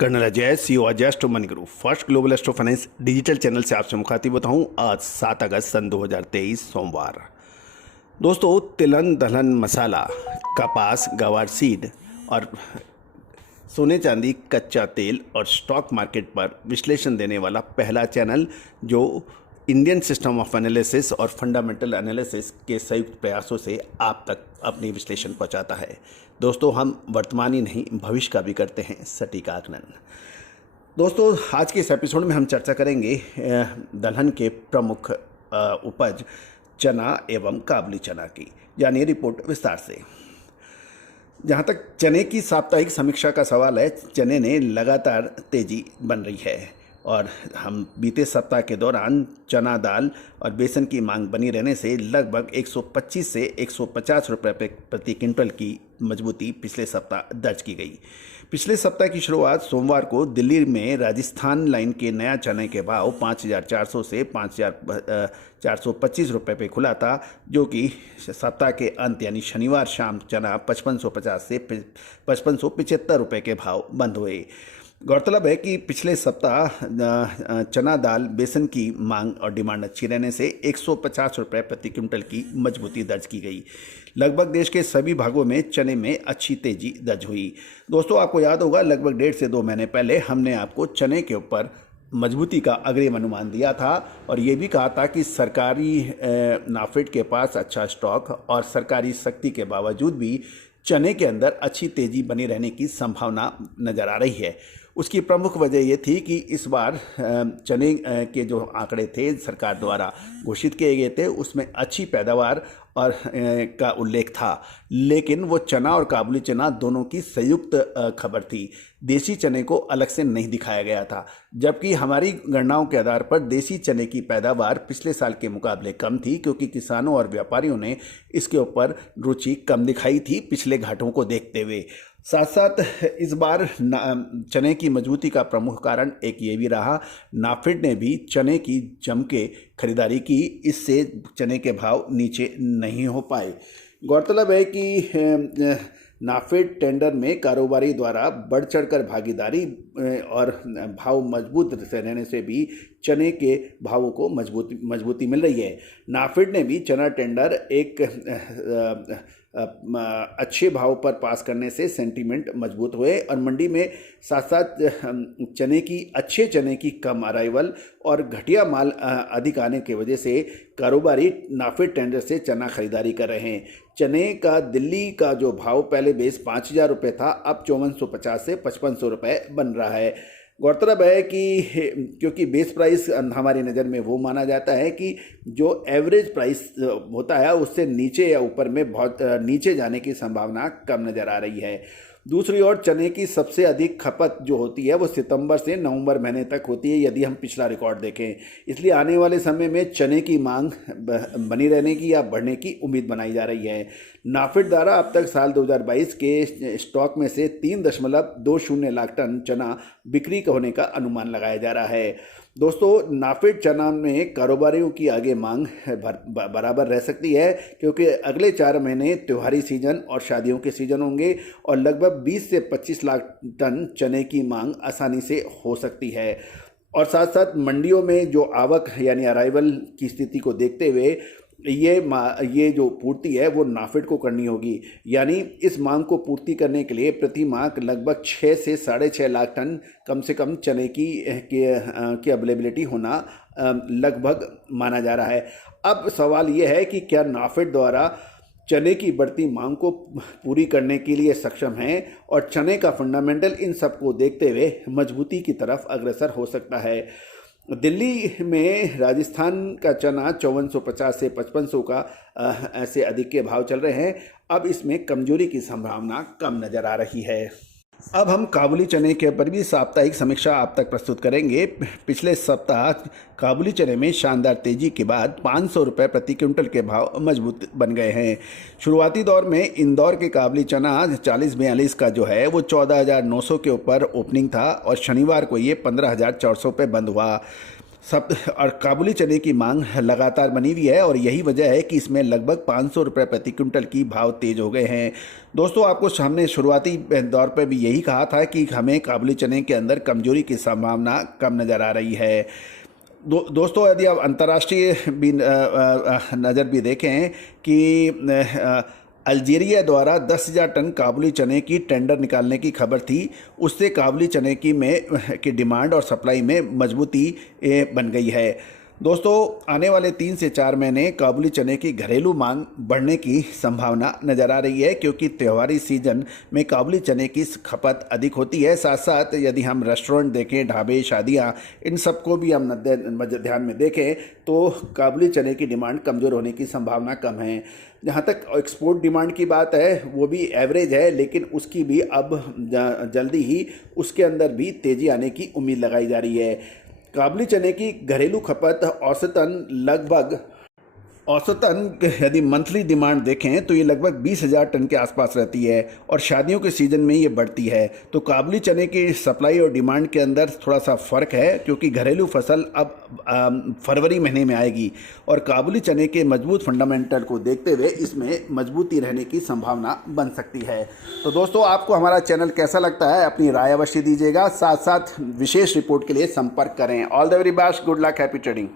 Colonel Ajay CEO Ajay astro money group first global astro finance digital channel से आपसे मुखातिब होता हूँ। आज 7 अगस्त सन 2023 सोमवार। दोस्तों, तिलहन दलहन मसाला, कपास, गवार सीड और सोने चांदी, कच्चा तेल और स्टॉक मार्केट पर विश्लेषण देने वाला पहला चैनल जो इंडियन सिस्टम ऑफ एनालिसिस और फंडामेंटल एनालिसिस के संयुक्त प्रयासों से आप तक अपनी विश्लेषण पहुंचाता है। दोस्तों, हम वर्तमान ही नहीं भविष्य का भी करते हैं सटीक आकलन। दोस्तों, आज के इस एपिसोड में हम चर्चा करेंगे दलहन के प्रमुख उपज चना एवं काबुली चना की, यानी रिपोर्ट विस्तार से। जहाँ तक चने की साप्ताहिक समीक्षा का सवाल है, चने ने लगातार तेजी बन रही है और हम बीते सप्ताह के दौरान चना दाल और बेसन की मांग बनी रहने से लगभग 125 से 150 रुपये प्रति क्विंटल की मजबूती पिछले सप्ताह दर्ज की गई। पिछले सप्ताह की शुरुआत सोमवार को दिल्ली में राजस्थान लाइन के नया चने के भाव 5,400 से 5,425 रुपये पे खुला था, जो कि सप्ताह के अंत यानी शनिवार शाम चना 5550 से 5575 रुपये के भाव बंद हुए। गौरतलब है कि पिछले सप्ताह चना दाल बेसन की मांग और डिमांड अच्छी रहने से 150 रुपये प्रति क्विंटल की मजबूती दर्ज की गई। लगभग देश के सभी भागों में चने में अच्छी तेजी दर्ज हुई। दोस्तों, आपको याद होगा लगभग 1.5 से 2 महीने पहले हमने आपको चने के ऊपर मजबूती का अग्रिम अनुमान दिया था और ये भी कहा था कि सरकारी नाफेड के पास अच्छा स्टॉक और सरकारी सख्ती के बावजूद भी चने के अंदर अच्छी तेजी बनी रहने की संभावना नज़र आ रही है। उसकी प्रमुख वजह ये थी कि इस बार चने के जो आंकड़े थे सरकार द्वारा घोषित किए गए थे, उसमें अच्छी पैदावार और का उल्लेख था, लेकिन वो चना और काबुली चना दोनों की संयुक्त खबर थी। देसी चने को अलग से नहीं दिखाया गया था, जबकि हमारी गणनाओं के आधार पर देसी चने की पैदावार पिछले साल के मुकाबले कम थी, क्योंकि किसानों और व्यापारियों ने इसके ऊपर रुचि कम दिखाई थी पिछले घाटों को देखते हुए। साथ साथ इस बार चने की मजबूती का प्रमुख कारण एक ये भी रहा, नाफेड ने भी चने की जम के खरीदारी की, इससे चने के भाव नीचे नहीं हो पाए। गौरतलब है कि नाफेड टेंडर में कारोबारी द्वारा बढ़ चढ़कर भागीदारी और भाव मजबूत रहने से भी चने के भावों को मजबूती मिल रही है। नाफेड ने भी चना टेंडर एक अच्छे भाव पर पास करने से सेंटीमेंट मजबूत हुए और मंडी में साथ साथ अच्छे चने की कम अराइवल और घटिया माल अधिक आने की वजह से कारोबारी नाफेड टेंडर से चना खरीदारी कर रहे हैं। चने का दिल्ली का जो भाव पहले बेस 5,000 रुपये था, अब 5450 से 5500 रुपये बन रहा है। गौरतलब है कि क्योंकि बेस प्राइस हमारी नज़र में वो माना जाता है कि जो एवरेज प्राइस होता है उससे नीचे या ऊपर में बहुत नीचे जाने की संभावना कम नज़र आ रही है। दूसरी ओर चने की सबसे अधिक खपत जो होती है वो सितंबर से नवंबर महीने तक होती है, यदि हम पिछला रिकॉर्ड देखें। इसलिए आने वाले समय में चने की मांग बनी रहने की या बढ़ने की उम्मीद बनाई जा रही है। नाफेड द्वारा अब तक साल 2022 के स्टॉक में से 3.20 लाख टन चना बिक्री होने का अनुमान लगाया जा रहा है। दोस्तों, नाफेड चना में कारोबारियों की आगे मांग बराबर रह सकती है, क्योंकि अगले 4 महीने त्योहारी सीजन और शादियों के सीजन होंगे और लगभग 20 से 25 लाख टन चने की मांग आसानी से हो सकती है। और साथ साथ मंडियों में जो आवक यानी अराइवल की स्थिति को देखते हुए ये जो पूर्ति है वो नाफेड को करनी होगी, यानी इस मांग को पूर्ति करने के लिए प्रति माह लगभग 6 से 6.5 लाख टन कम से कम चने की अवेलेबिलिटी होना लगभग माना जा रहा है। अब सवाल ये है कि क्या नाफेड द्वारा चने की बढ़ती मांग को पूरी करने के लिए सक्षम हैं और चने का फंडामेंटल इन सब को देखते हुए मजबूती की तरफ अग्रसर हो सकता है। दिल्ली में राजस्थान का चना 5450 से 5500 का ऐसे अधिक के भाव चल रहे हैं। अब इसमें कमजोरी की संभावना कम नज़र आ रही है। अब हम काबुली चने के ऊपर भी साप्ताहिक समीक्षा आप तक प्रस्तुत करेंगे। पिछले सप्ताह काबुली चने में शानदार तेजी के बाद 500 रुपये प्रति क्विंटल के भाव मजबूत बन गए हैं। शुरुआती दौर में इंदौर के काबुली चना 4042 का जो है वो 14,900 के ऊपर ओपनिंग था और शनिवार को ये 15,400 पे बंद हुआ। सब और काबुली चने की मांग लगातार बनी हुई है और यही वजह है कि इसमें लगभग 500 रुपये प्रति क्विंटल की भाव तेज हो गए हैं। दोस्तों, आपको हमने शुरुआती दौर पर भी यही कहा था कि हमें काबुली चने के अंदर कमजोरी की संभावना कम नज़र आ रही है। दोस्तों, यदि आप अंतर्राष्ट्रीय भी नज़र भी देखें कि अल्जीरिया द्वारा 10,000 टन काबुली चने की टेंडर निकालने की खबर थी, उससे काबुली चने की डिमांड और सप्लाई में मजबूती बन गई है। दोस्तों, आने वाले 3 से 4 महीने काबुली चने की घरेलू मांग बढ़ने की संभावना नज़र आ रही है, क्योंकि त्योहारी सीजन में काबुली चने की खपत अधिक होती है। साथ साथ यदि हम रेस्टोरेंट देखें, ढाबे, शादियां, इन सबको भी हम ध्यान में देखें तो काबुली चने की डिमांड कमज़ोर होने की संभावना कम है। जहाँ तक एक्सपोर्ट डिमांड की बात है, वो भी एवरेज है, लेकिन उसकी भी अब जल्दी ही उसके अंदर भी तेज़ी आने की उम्मीद लगाई जा रही है। काबुली चने की घरेलू खपत औसतन यदि मंथली डिमांड देखें तो ये लगभग 20,000 टन के आसपास रहती है और शादियों के सीज़न में ये बढ़ती है। तो काबुली चने की सप्लाई और डिमांड के अंदर थोड़ा सा फ़र्क है, क्योंकि घरेलू फसल अब फरवरी महीने में आएगी और काबुली चने के मजबूत फंडामेंटल को देखते हुए इसमें मजबूती रहने की संभावना बन सकती है। तो दोस्तों, आपको हमारा चैनल कैसा लगता है, अपनी राय अवश्य दीजिएगा। साथ साथ विशेष रिपोर्ट के लिए संपर्क करें। All the very best, good luck, happy trading.